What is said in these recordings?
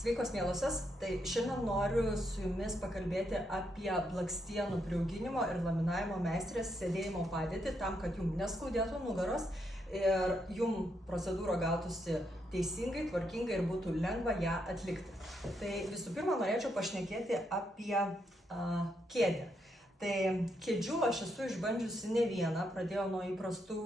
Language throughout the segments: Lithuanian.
Sveikos mielosios, tai šiandien noriu su jumis pakalbėti apie blakstienų priauginimo ir laminavimo meistrės sėdėjimo padėtį, tam, kad jums neskaudėtų nugaros ir jums procedūra gautųsi teisingai, tvarkingai ir būtų lengva ją atlikti. Tai visų pirma, norėčiau pašnekėti apie kėdę. Tai kėdžių aš esu išbandžiusi ne vieną, pradėjau nuo įprastų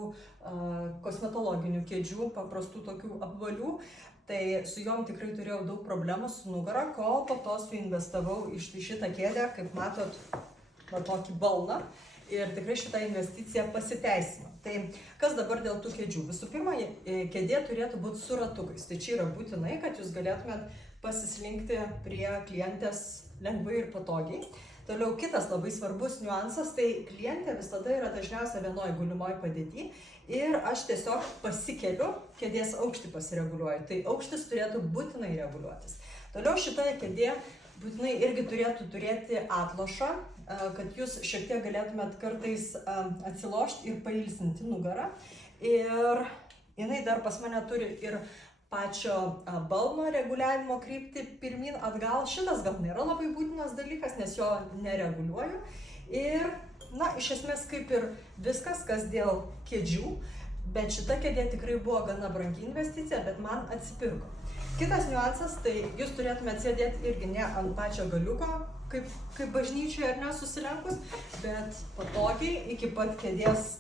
kosmetologinių kėdžių, paprastų tokių apvalių. Tai su jom tikrai turėjau daug problemų su nugara, kol po to suinvestavau į šitą kėdę, kaip matot, va tokį balną. Ir tikrai šitą investiciją pasiteisino. Tai kas dabar dėl tų kėdžių? Visų pirma, kėdė turėtų būti su ratukais. Tai čia yra būtinai, kad jūs galėtumėt pasislinkti prie klientės lengvai ir patogiai. Toliau kitas labai svarbus niuansas, tai klientė visada yra dažniausiai vienoj gulimoj padėty ir aš tiesiog pasikeliu, kėdės aukštį pasireguliuoju. Tai aukštis turėtų būtinai reguliuotis. Toliau šita kėdė būtinai irgi turėtų turėti atlošą, kad jūs šiek tiek galėtumėt kartais atsilošti ir pailsinti nugarą. Ir jinai dar pas mane turi ir pačio balno reguliavimo kryptį pirmin atgal. Šitas gal nėra labai būtinas dalykas, nes jo nereguliuoju. Ir, iš esmės kaip ir viskas, kas dėl kėdžių, bet šita kėdė tikrai buvo gana brangi investicija, bet man atsipirko. Kitas niuansas, tai jūs turėtumėte sėdėti irgi ne ant pačio galiuko, kaip bažnyčioje ar ne susilenkus, bet patogiai iki pat kėdės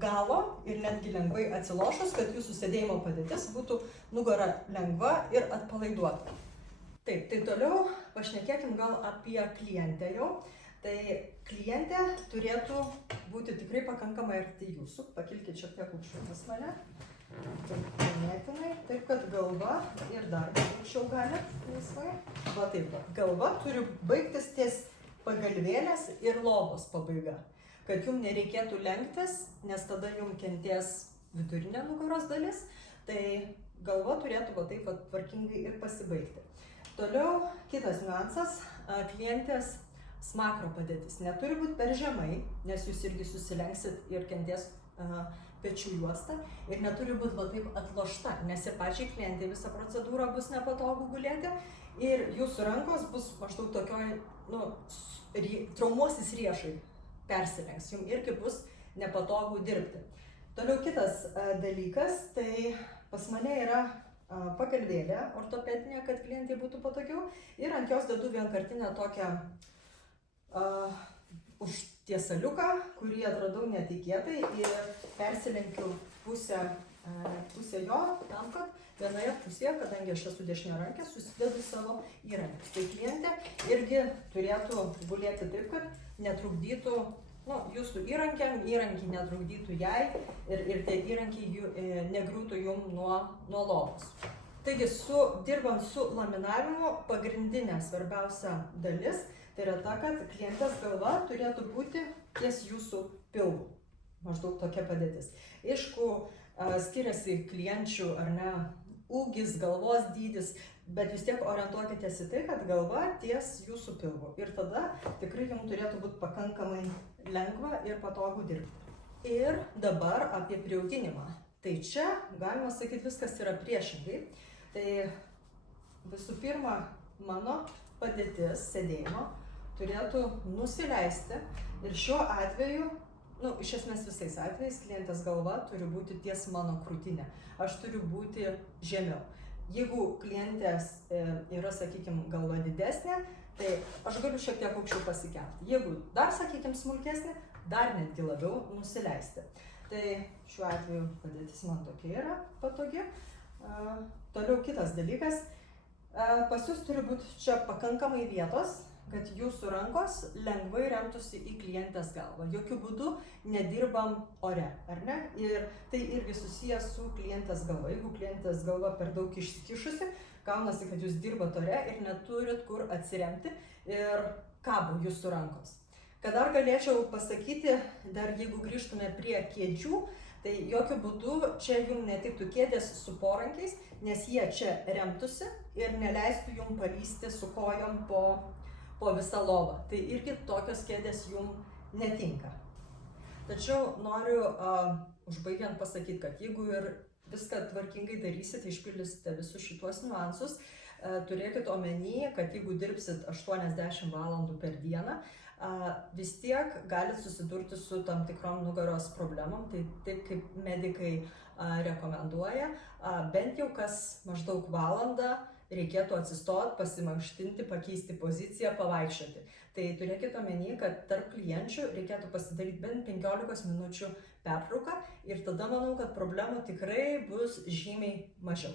galo ir netgi lengvai atsilošus, kad jūsų sėdėjimo padėtis būtų nugara lengva ir atpalaiduota. Taip, tai toliau pašnekėkim gal apie klientę jau. Tai klientė turėtų būti tikrai pakankamai arti jūsų. Pakilkite šiek tiek aukščiau pas mane. Taip, kad galva ir dar aukščiau gali laisvai. Va taip, galva turi baigtis ties pagalvėlės ir lovos pabaiga. Kad jums nereikėtų lenktis, nes tada jums kentės vidurinė nugaros dalis, tai galva turėtų va taip tvarkingai ir pasibaigti. Toliau kitas niuansas, klientės smakro padėtis. Neturi būti per žemai, nes jūs irgi susilenksit ir kentės pečių juosta. Ir neturi būti va taip atlošta, nes ir pačiai klientai visą procedūrą bus nepatogu gulėti. Ir jūsų rankos bus maždaug tokioj, traumuosis riešai. Persilenks, jums irgi bus nepatogu dirbti. Toliau kitas dalykas, tai pas mane yra pagalvėlė ortopedinė, kad klientai būtų patogiau ir ant jos dedu vienkartinę tokią užtiesaliuką, kurį atradau netikėtai ir persilenkiu pusę jo tam, kad vienoje pusėje, kadangi aš esu dešiniarankė, susidedu savo įrankius. Tai klientė irgi turėtų gulėti taip, kad netrukdytų jūsų įrankiai netrukdytų jai ir tie įrankiai negriūtų jum nuo lovos. Taigi, dirbant su laminavimu, pagrindinė svarbiausia dalis tai yra ta, kad klientės galva turėtų būti ties jūsų pilvu. Maždaug tokia padėtis. Aišku, skiriasi klienčių ar ne ūgis, galvos dydis, bet vis tiek orientuokitės į tai, kad galva ties jūsų pilvu. Ir tada tikrai jums turėtų būti pakankamai lengva ir patogu dirbti. Ir dabar apie priauginimą. Tai čia, galima sakyti, viskas yra priešingai. Tai visų pirma, mano padėtis sėdėjimo turėtų nusileisti. Ir šiuo atveju, iš esmės visais atvejais, klientės galva turi būti ties mano krūtinė. Aš turiu būti žemiau. Jeigu klientės yra, sakykime, galva didesnė, tai aš galiu šiek tiek aukščiau pasikelti. Jeigu dar, sakykime, smulkesnė, dar netgi labiau nusileisti. Tai šiuo atveju padėtis man tokia yra patogi. Toliau kitas dalykas. Pas jūs turi būti čia pakankamai vietos, kad jūsų rankos lengvai remtųsi į klientės galvą. Jokių būdų nedirbam ore, ar ne? Ir tai irgi susijęs su klientės galva. Jeigu klientės galva per daug išsikišusi, gaunasi, kad jūs dirbat ore ir neturit kur atsiremti ir kabo jūsų rankos. Kad dar galėčiau pasakyti, dar jeigu grįžtume prie kėdžių, tai jokių būdų čia jums netiktų kėdės su porankiais, nes jie čia remtųsi ir neleistų jums palysti su kojom po visą lovą. Tai irgi tokios kėdės jums netinka. Tačiau noriu užbaigiant pasakyti, kad jeigu ir viską tvarkingai darysite, išpildysite visus šituos niuansus, turėkit omeny, kad jeigu dirbsit 80 valandų per dieną, vis tiek galit susidurti su tam tikrom nugaros problemom, tai taip kaip medikai rekomenduoja, bent jau kas maždaug valandą reikėtų atsistoti, pasimankštinti, pakeisti poziciją, pavaikščioti. Tai turėkit omeny, kad tarp klienčių reikėtų pasidaryti bent 15 minučių pertrauką ir tada manau, kad problemų tikrai bus žymiai mažiau.